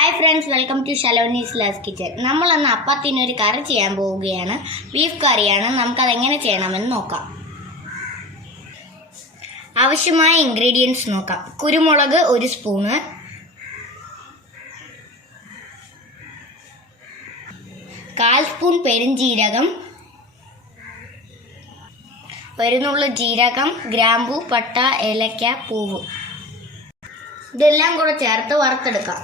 Hi friends, welcome to Shaloni's Last Kitchen. നമ്മൾ അന്ന് അപ്പത്തിന് ഒരു കറി ചെയ്യാൻ പോവുകയാണ്. ബീഫ് കറിയാണ്. നമുക്ക് അത് എങ്ങനെ ചെയ്യണമെന്ന് നോക്കാം. ആവശ്യമായ ഇൻഗ്രീഡിയൻസ് നോക്കാം. കുരുമുളക് 1 സ്പൂൺ, കാൽ സ്പൂൺ പെരുംജീരകം, വരുന്നുള്ള ജീരകം, ഗ്രാമ്പു, പട്ട, ഏലക്ക, പൂവ് ഇതെല്ലാം കൂടെ ചേർത്ത് വറുത്തെടുക്കാം.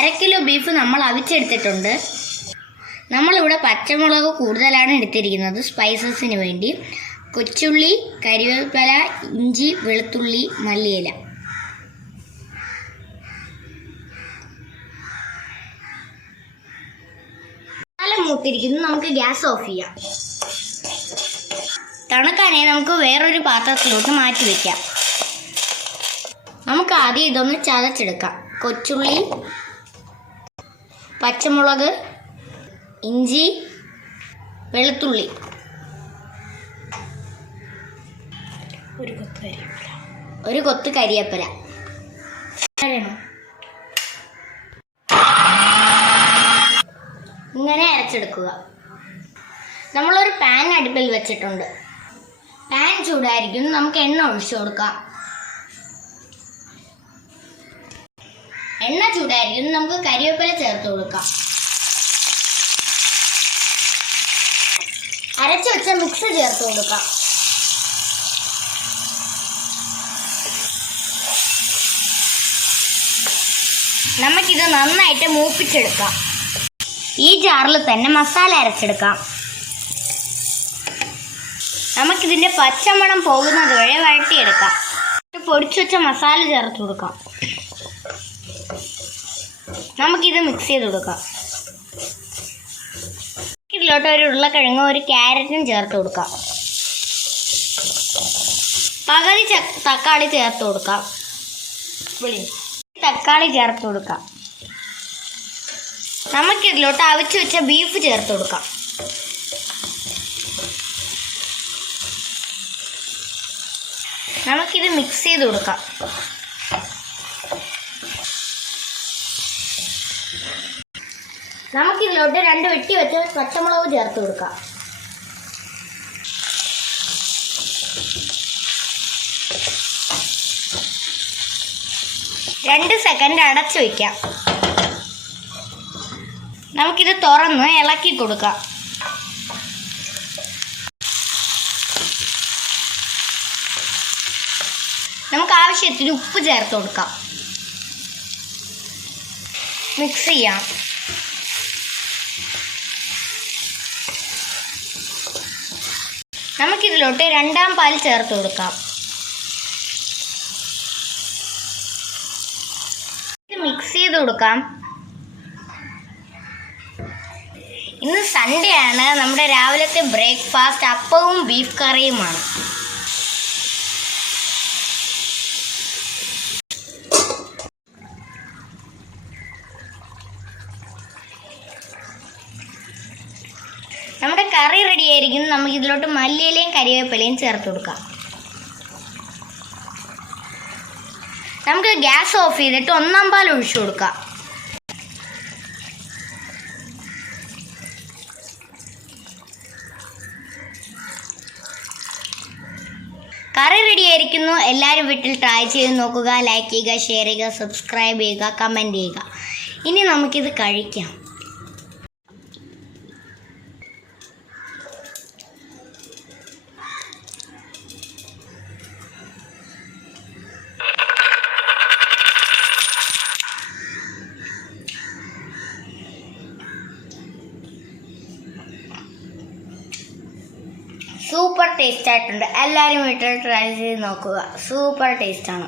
അര കിലോ ബീഫ് നമ്മൾ അവിച്ചെടുത്തിട്ടുണ്ട്. നമ്മളിവിടെ പച്ചമുളക് കൂടുതലാണ് എടുത്തിരിക്കുന്നത് സ്പൈസസിന് വേണ്ടി. കൊച്ചുള്ളി, കരിവേപ്പില, ഇഞ്ചി, വെളുത്തുള്ളി, മല്ലിയില. നല്ല മൂത്തിരിക്കുന്നു. നമുക്ക് ഗ്യാസ് ഓഫ് ചെയ്യാം. തണുക്കാനെ നമുക്ക് വേറൊരു പാത്രത്തിലോട്ട് മാറ്റി വയ്ക്കാം. നമുക്ക് ആദ്യം ഇതൊന്ന് ചതച്ചെടുക്കാം. കൊച്ചുള്ളി, പച്ചമുളക്, ഇഞ്ചി, വെളുത്തുള്ളി, ഒരു കൊത്ത് കരിവേപ്പില. ഇങ്ങനെ അരച്ചെടുക്കുക. നമ്മളൊരു പാൻ അടുപ്പിൽ വെച്ചിട്ടുണ്ട്. പാൻ ചൂടായിരിക്കും. നമുക്ക് എണ്ണ ഒഴിച്ചു കൊടുക്കാം. എണ്ണ ചൂടായിരിക്കും. നമുക്ക് കരിവേപ്പില ചേർത്ത് കൊടുക്കാം. അരച്ചു വെച്ച മിക്സ് ചേർത്ത് കൊടുക്കാം. നമുക്കിത് നന്നായിട്ട് മൂപ്പിച്ചെടുക്കാം. ഈ ജാറിൽ തന്നെ മസാല അരച്ചെടുക്കാം. നമുക്കിതിൻ്റെ പച്ചമണം പോകുന്നത് വരെ വഴറ്റിയെടുക്കാം. പൊടിച്ചു വെച്ച മസാല ചേർത്ത് കൊടുക്കാം. നമുക്കിത് മിക്സ് ചെയ്ത് കൊടുക്കാം. ഇതിലോട്ട് ഒരു ഉരുളക്കിഴങ്ങും ഒരു ക്യാരറ്റും ചേർത്ത് കൊടുക്കാം. പകുതി തക്കാളി ചേർത്ത് കൊടുക്കാം. തക്കാളി ചേർത്ത് കൊടുക്കാം. നമുക്കിതിലോട്ട് അവിച്ചു വെച്ച ബീഫ് ചേർത്ത് കൊടുക്കാം. നമുക്കിത് മിക്സ് ചെയ്ത് കൊടുക്കാം. നമുക്കിതിലോട്ട് 2 വെട്ടി വെച്ച പച്ചമുളക് ചേർത്ത് കൊടുക്കാം. രണ്ട് സെക്കൻഡ് അടച്ചു വയ്ക്കാം. നമുക്കിത് തുറന്ന് ഇളക്കി കൊടുക്കാം. നമുക്ക് ആവശ്യത്തിന് ഉപ്പ് ചേർത്ത് കൊടുക്കാം. മിക്സ് ചെയ്യാം. നമുക്കിതിലോട്ട് 2ാം പാൽ ചേർത്ത് കൊടുക്കാം. ഇത് മിക്സ് ചെയ്ത് കൊടുക്കാം. ഇന്ന് സൺഡേ ആണ്. നമ്മുടെ രാവിലത്തെ ബ്രേക്ക്ഫാസ്റ്റ് അപ്പവും ബീഫ് കറിയുമാണ്. നമ്മുടെ കറി റെഡി ആയിരിക്കും. നമുക്ക് ഇതിലോട്ട് മല്ലിയിലയും കരിവേപ്പിലയും ചേർത്ത് കൊടുക്കാം. നമുക്ക് ഗ്യാസ് ഓഫ് ചെയ്തിട്ട് 1ാം പാൽ ഒഴിച്ചു കൊടുക്കാം. കറി റെഡി ആയിരിക്കുന്നു. എല്ലാവരും വീട്ടിൽ ട്രൈ ചെയ്ത് നോക്കുക. ലൈക്ക് ചെയ്യുക, ഷെയർ ചെയ്യുക, സബ്സ്ക്രൈബ് ചെയ്യുക, കമൻറ്റ് ചെയ്യുക. ഇനി നമുക്കിത് കഴിക്കാം. സൂപ്പർ ടേസ്റ്റ് ആയിട്ടുണ്ട്. എല്ലാവരും വീട്ടിൽ ട്രൈ ചെയ്ത് നോക്കുക. സൂപ്പർ ടേസ്റ്റാണ്.